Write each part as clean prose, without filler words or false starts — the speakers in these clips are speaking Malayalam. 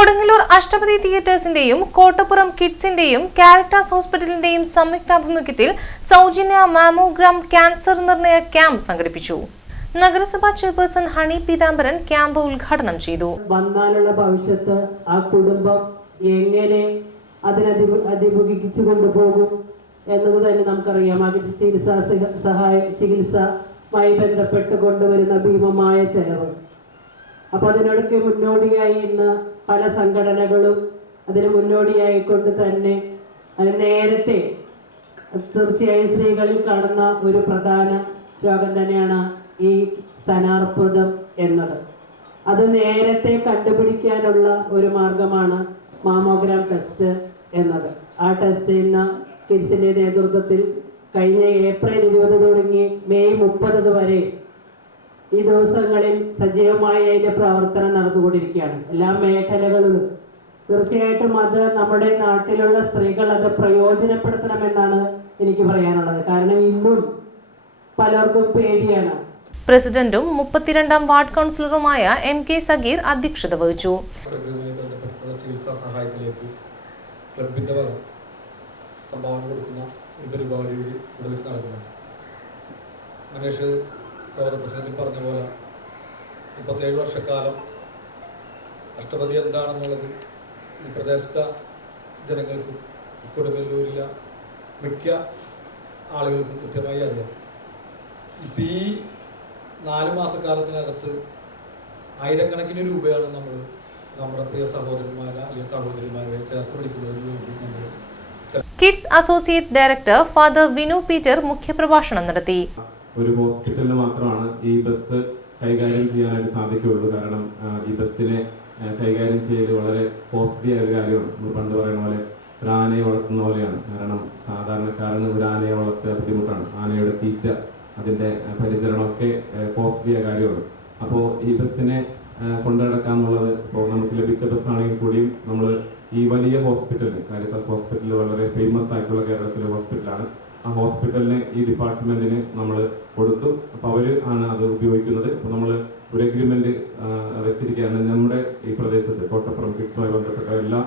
കൊടുങ്ങല്ലൂർ അഷ്ടപതി തിയേറ്റേഴ്സിന്റെയും കോട്ടപ്പുറം കിഡ്സിന്റെയും കാരിറ്റാസ് ഹോസ്പിറ്റലിന്റെയും സംയുക്താഭിമുഖ്യത്തിൽ സൗജന്യ മാമോഗ്രാം ക്യാൻസർ നിർണയ ക്യാമ്പ് സംഘടിപ്പിച്ചു. നഗരസഭാ ചെയർപേഴ്സൺ ഹണി പീതാംബരൻ ക്യാമ്പ് ഉദ്ഘാടനം ചെയ്തു. വന്നാലുള്ള ഭവിഷ്യത്ത് ആ കുടുംബം എങ്ങനെ അതിനഭിമുഖീകരിച്ചു കൊണ്ടുപോകും എന്നത് തന്നെ നമുക്കറിയാം. ചികിത്സയുമായി ബന്ധപ്പെട്ട് കൊണ്ടുവരുന്ന ഭീമമായ ചെലവ്. അപ്പൊ അതിനൊക്കെ മുന്നോടിയായി ഇന്ന് പല സംഘടനകളും അതിന് മുന്നോടിയായിക്കൊണ്ട് തന്നെ അത് നേരത്തെ തീർച്ചയായും സ്ത്രീകളിൽ കാണുന്ന ഒരു പ്രധാന രോഗം തന്നെയാണ് ഈ സ്ഥാനാർബുദം എന്നത്. അത് നേരത്തെ കണ്ടുപിടിക്കാനുള്ള ഒരു മാർഗമാണ് മാമോഗ്രാം ടെസ്റ്റ് എന്നത്. ആ ടെസ്റ്റ് ഇന്ന് കിഡ്സിന്റെ നേതൃത്വത്തിൽ കഴിഞ്ഞ ഏപ്രിൽ 20 തുടങ്ങി മെയ് 30 വരെ ഈ ദിവസങ്ങളിൽ സജീവമായി അതിന്റെ പ്രവർത്തനം നടന്നുകൊണ്ടിരിക്കുകയാണ്. എല്ലാ മേഖലകളിലും തീർച്ചയായിട്ടും അത് നമ്മുടെ നാട്ടിലുള്ള സ്ത്രീകൾ അത് പ്രയോജനപ്പെടുത്തണമെന്നാണ് എനിക്ക് പറയാനുള്ളത്. കാരണം ഇന്നും പലർക്കും പേടിയാണ്. പ്രസിഡന്റും 32ാം വാർഡ് കൗൺസിലറുമായ MK സഗീർ അധ്യക്ഷത വഹിച്ചു. ചികിത്സാ സഹായത്തിലേക്ക് ക്ലബിന്റെ വക സംഭാവന കൊടുക്കുന്ന ഒരു പരിപാടി കൂടി ഇവിടെ വെച്ച് നടക്കുന്നുണ്ട്. മനീഷ് സഹോദര പ്രസംഗത്തിൽ പറഞ്ഞ പോലെ 37 വർഷക്കാലം അഷ്ടപതി എന്താണെന്നുള്ളത് ഈ പ്രദേശത്തെ ജനങ്ങൾക്കും കൊടുങ്ങല്ലൂരിലെ മിക്ക ആളുകൾക്കും കൃത്യമായി അറിയാം. ഇപ്പം ഈ 4 മാസക്കാലത്തിനകത്ത് ആയിരക്കണക്കിന് രൂപയാണ് നമ്മുടെ പ്രിയ സഹോദരന്മാരെ അല്ലെങ്കിൽ സഹോദരിമാരെ ചേർത്ത് പിടിക്കുന്നതിന് വേണ്ടി നമ്മൾ. Kids associate director father Vinu Peter മുഖ്യപ്രഭാഷണം നടത്തി. ഒരു ഹോസ്പിറ്റലിന് മാത്രമാണ് ഈ ബസ് കൈകാര്യം ചെയ്യാനായിട്ട് സാധിക്കുകയുള്ളൂ. കാരണം ഈ ബസ്സിനെ കൈകാര്യം ചെയ്യൽ വളരെ കോസ്റ്റ്ലി ആയ ഒരു കാര്യമാണ്. നമ്മൾ പണ്ട് പറയുന്ന പോലെ ഒരു ആനയെ വളർത്തുന്ന പോലെയാണ്. കാരണം സാധാരണക്കാരന് ഒരു ആനയെ വളർത്തുക ബുദ്ധിമുട്ടാണ്. ആനയുടെ തീറ്റ, അതിൻ്റെ പരിചരണമൊക്കെ കോസ്റ്റ്ലി ആയ കാര്യമാണ്. അപ്പോൾ ഈ ബസ്സിനെ കൊണ്ടു നടക്കാന്നുള്ളത് ഇപ്പോൾ നമുക്ക് ലഭിച്ച ബസ്സാണെങ്കിൽ കൂടിയും നമ്മൾ ഈ വലിയ ഹോസ്പിറ്റലിന്, കാരിത്താസ് ഹോസ്പിറ്റൽ വളരെ ഫേമസ് ആയിട്ടുള്ള കേരളത്തിലെ ഹോസ്പിറ്റലാണ്. ആ ഹോസ്പിറ്റലിന് ഈ ഡിപ്പാർട്ട്മെന്റിന് നമ്മൾ കൊടുത്തു. അപ്പോൾ അവർ ആണ് അത് ഉപയോഗിക്കുന്നത്. അപ്പോൾ നമ്മൾ ഒരു എഗ്രിമെന്റ് വെച്ചിരിക്കുകയാണ്. നമ്മുടെ ഈ പ്രദേശത്ത് കോട്ടപ്പുറം കിഡ്സുമായി ബന്ധപ്പെട്ട എല്ലാ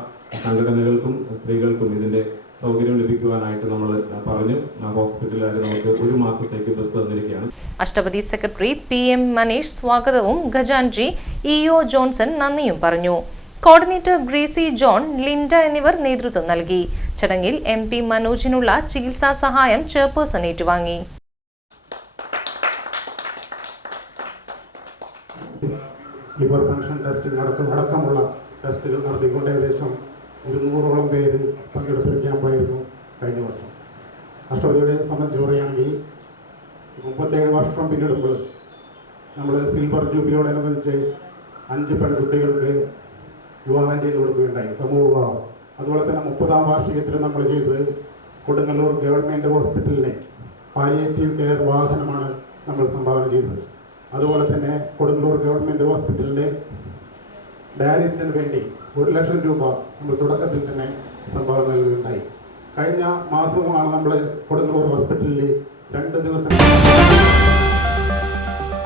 സംഘടനകൾക്കും സ്ത്രീകൾക്കും ഇതിന്റെ സൗകര്യം ലഭിക്കുവാനായിട്ട് നമ്മൾ പറഞ്ഞു. ആ ഹോസ്പിറ്റലുകാർ നമുക്ക് 1 മാസത്തേക്ക് ബസ് തന്നിരിക്കുകയാണ്. അഷ്ടപതി സെക്രട്ടറി PM മനീഷ് സ്വാഗതവും ഖജാൻജി EO ജോൺസൺ നന്ദിയും പറഞ്ഞു. കോർഡിനേറ്റർ ഗ്രേസി ജോൺ, ലിൻഡ എന്നിവർ നേതൃത്വം നൽകി. ചടങ്ങിൽ MP മനോജിനുള്ള ചികിത്സാ സഹായം ചെയർപേഴ്സൺ ഏറ്റുവാങ്ങി. ലിവർ ഫംഗ്ഷൻ ടെസ്റ്റിംഗ് അടക്കമുള്ള ടെസ്റ്റുകൾ നടത്തിക്കൊണ്ട് ഏകദേശം 200ഓളം പേര് പങ്കെടുത്തൊരു ക്യാമ്പായിരുന്നു കഴിഞ്ഞ വർഷം. അഷ്ടപതിയുടെ സംബന്ധിച്ച് പറയുകയാണെങ്കിൽ 37 വർഷം പിന്നിടുമ്പോൾ നമ്മൾ സിൽവർ ജൂബിലിയോടനുബന്ധിച്ച് 5 പെൺകുട്ടികൾക്ക് വിവാഹം ചെയ്ത് കൊടുക്കുകയുണ്ടായി, സമൂഹ വിവാഹം. അതുപോലെ തന്നെ 30ാം വാർഷികത്തിൽ നമ്മൾ ചെയ്തത് കൊടുങ്ങല്ലൂർ ഗവൺമെൻറ് ഹോസ്പിറ്റലിനെ പാലിയേറ്റീവ് കെയർ വാഹനമാണ് നമ്മൾ സംഭാവന ചെയ്തത്. അതുപോലെ തന്നെ കൊടുങ്ങല്ലൂർ ഗവൺമെൻറ് ഹോസ്പിറ്റലിൻ്റെ ഡയാലിസിസിന് വേണ്ടി 1 ലക്ഷം രൂപ നമ്മൾ തുടക്കത്തിൽ തന്നെ സംഭാവന നൽകുകയുണ്ടായി. കഴിഞ്ഞ മാസമാണ് നമ്മൾ കൊടുങ്ങല്ലൂർ ഹോസ്പിറ്റലിൽ 2 ദിവസം